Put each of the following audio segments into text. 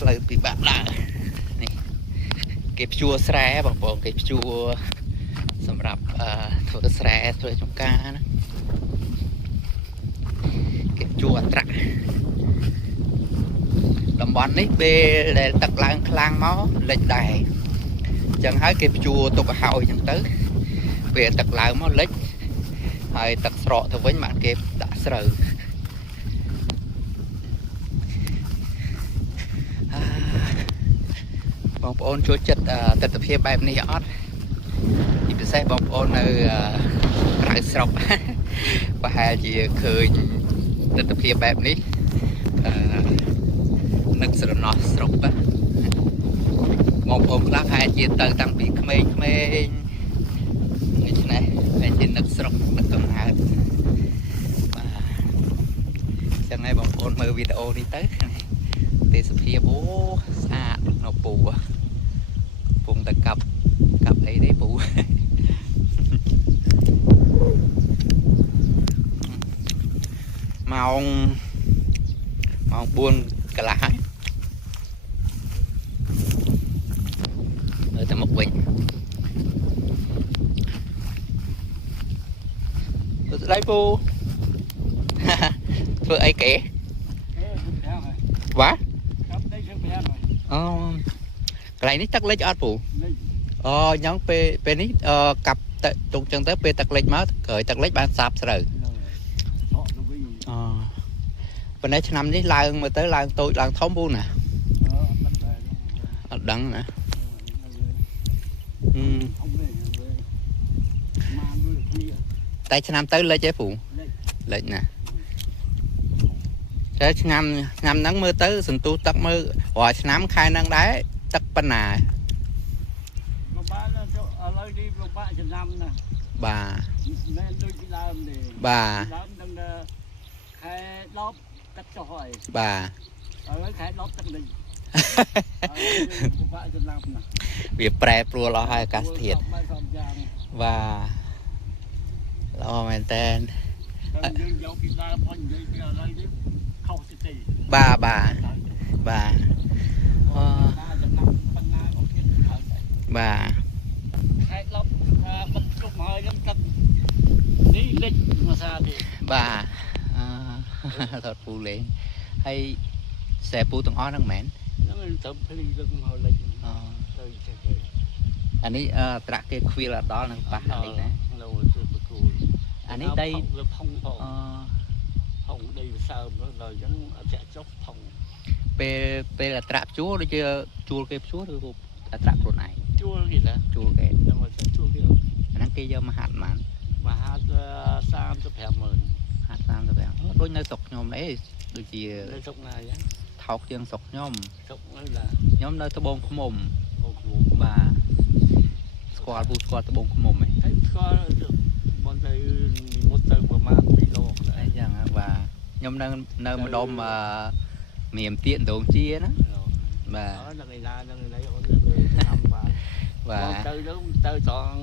ផ្លូវពិបាកដើរនេះគេភ្ជួរស្រែបងប្អូនគេភ្ជួរសម្រាប់ធ្វើស្រែធ្វើចំការណាគេភ្ជួរអត្រាក់តំបន់នេះពេលដែលទឹកឡើងខ្លាំងមកលិចដែរអញ្ចឹងហើយគេភ្ជួរទុកឲ្យហើយអញ្ចឹងទៅពេលទឹកឡើងមកលិចហើយទឹកស្រកទៅវិញបានគេដាក់ស្រូវបងប្អូនចូលចិត្តទស្សនវិជ្ជាបែបនេះអត់ជាពិសេសបងប្អូននៅក្រៅស្រុកប្រហែលជាឃើញទស្សនវិជ្ជាបែបនេះនឹកស្រណោះស្រុកបងប្អូនខ្លះប្រហែលជាទៅតាំងពីក្មេងៗដូច្នេះប្រហែលជានឹកស្រុកនឹកកំណើតបាទចឹងហើយបងប្អូនមើលវីដេអូនេះទៅទេសភាពអូស្អាតនៅពូពងតែកាប់អីទេពូម៉ោង4 កន្លះហើយនៅតែមកវិញទៅស្ដីពូធ្វើអីគេវ៉ាអូកន្លែងនេះទឹកលិចអត់ពូអូយ៉ាងពេលនេះកាប់ទៅទុកចឹងទៅពេលទឹកលិចមកក្រោយទឹកលិចបានសាបស្រូវអូប៉ុន្តែឆ្នាំនេះឡើងមើលទៅឡើងតូចឡើងធំពូណាអត់ដឹងណាតែឆ្នាំទៅលិចទេពូលិចណាតែឆ្នាំហ្នឹងមើលទៅសន្ទុះទឹកមើលរាល់ឆ្នាំខែហ្នឹងដែរទឹកប៉ុណ្ណាលោកបានឥឡូវនេះលោកបាក់ចំណាំណាបាទមិនដូចពីដើមទេបាទដើមនឹងខែ10ទឹកចុះហើយបាទឥឡូវខែ10ទឹកលេងលោកបាក់ចំណាំណាវាប្រែប្រួលអស់ហើយអាកាសធាតុបាទល្អមែនតើយើងយកពីដើមមកនិយាយពីឥឡូវនេះខុសទៅទេបាទបាទបាទបាទខែ10បិទជុំហើយខ្ញុំទឹកនេះលិចភាសាទេបាទថតពូលេងហើយខ្សែពូទាំងអស់ហ្នឹងមែនហ្នឹងទៅភ្លីលើកមកលិចទៅចេះទៅអានេះត្រាក់គេខ្វៀលអត់ដល់នឹងប៉ះនេះណានៅជួយប្រគូអានេះដីវាផុងផុងដីវាសើមដល់អញ្ចឹងអត់ចាក់ចុះផុងពេលអាត្រាក់ជួលដូចជាជួលគេជួលឬក៏អាត្រាក់ខ្លួនឯងជួលគេណាជួលគេហ្នឹងមកជួលគេអាហ្នឹងគេយកមកហាត់ប៉ុន្មានមកហាត់350000ហាត់35ដូចនៅស្រុកខ្ញុំអីដូចជានៅស្រុកណាអញ្ចឹងថោកជាងស្រុកខ្ញុំស្រុកនៅណាខ្ញុំនៅត្បូងឃ្មុំបាទស្គាល់ពូស្គាល់ត្បូងឃ្មុំហ៎ស្គាល់បងទៅមុតទៅប្រមាណ2 លោកអីចឹងបាទខ្ញុំនៅម្ដុំមៀមទៀកដងជាណាបាទនៅឯណានៅឯអូនទៅតាមបាទទៅត្រង់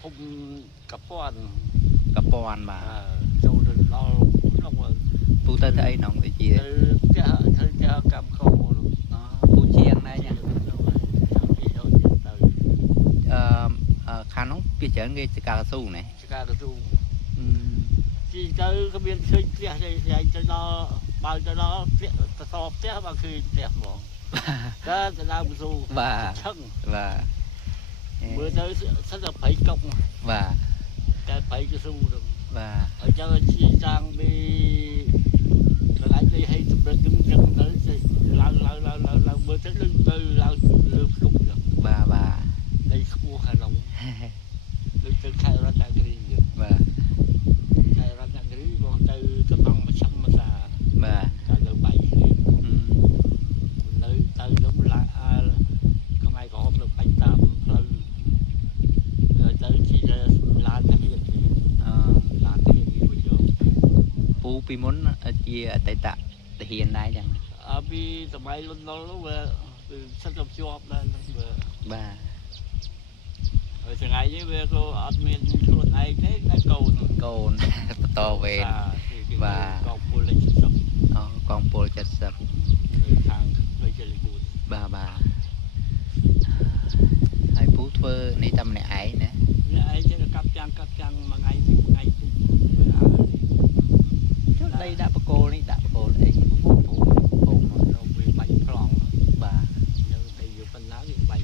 ភូមិកពាន់បាទចូលទៅដល់ក្នុងពូទៅអីក្នុងវិជាទៅផ្ទះកម្មខោពូជាងដែរញ៉ាខាងនោះពីច្រើនគេចការកស៊ូណែចការកស៊ូជីទៅក៏មានឃើញផ្ទះទៅដល់បើទៅដល់ផ្ទះទៅសផ្ទះបើឃើញផ្ទះហ្មងទៅដើមកស៊ូបាទឈឹងបាទមើលទៅសិនតែប្រៃកុកបាទតែប្រៃកស៊ូទៅបាទអញ្ចឹងជីតាំងពីកន្លែងនេះឲ្យសម្រាប់នឹងចឹងទៅឡើងមើលទៅឡើងលើភ្នំចឹងបាទដីខ្ពស់ខាងនោះដូចទៅខេត្តរតនគិរីបាទខេត្តរតនគិរីបងទៅតំណងមជ្ឈមសាបាទតែលើបែកគ្នានៅទៅនោះឡាខ្មែរក្រហមនៅបែកតាមផ្លូវទៅជាឡានតាហ៊ានឡានតាហ៊ានគេមកយកពូពីមុនជាអតីតតាហ៊ានដែរចឹងពីសម័យលន់នល់នោះវាសិតទៅជាប់ដែរបាទហើយថ្ងៃនេះវាក៏អត់មានខ្លួនឯងទេតែកូនបន្តវេនបាទកងពល70កងពល70ខាងដូចជាលីគូ phơ ní tầm này ấy nè ấy chứ là cặp chăng mà ngày thì đây đã bà cô đi đã bà cô đây phụ mà rồi vì bánh plong bà nhưng đây vừa phần lá thì bánh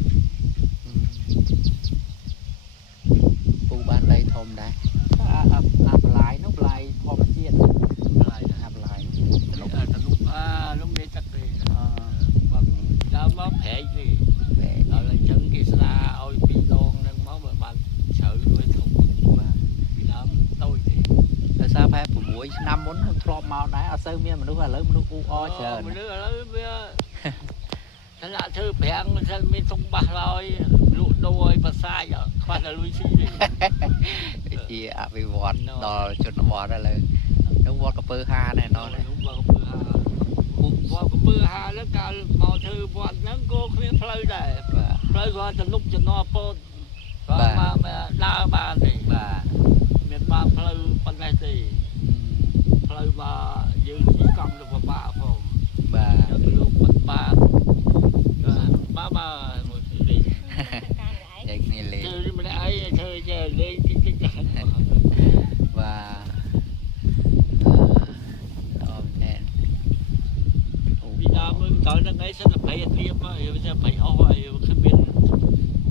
phụ ban đây thôm đấy lái nó lái thôm chiên lái lúc đấy chắc thì bằng nó máu phệ gì rồi là chân kia xa ôi pi lon nên máu mà bạn sợ với thùng mà vì nó tôi thì tại sao phải phụ muối năm muốn thọp màu đá ở sơ miên mà nó là lớn nó u o chờ mình nữa lớn thế là thư phèn thân miên tung ba rồi lụ đôi và sai rồi khoa là lui xí đi chị ạ vì vọt đò chuột nó vọt raเลยnó vọt cái pơ ha này nó này vọt cái pơ haแล้วการมอเธอวอดนั้นก็เคลียร์เพลย์ได้เพลย์ว่าจะลุกจะนอนปนก็มาหน้าบ้านนี่เมียนมาเพลย์ปันได้สิเพลย์มายืนที่กองลูกบ้าผมจะลูกบ้าบ้าหมดสิ vậy này liền chơi mình ấy chơi chơi lên cái và vì nào mình tới nó ấy sẽ phải liêm mà sẽ phải oi khi biết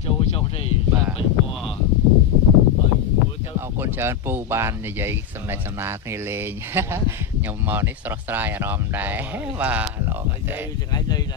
châu thì phải bò con chơi pu ban như vậy sầm này sầm nào này liền nhom mò nít sờ sài ở đom đá và lọ đây đây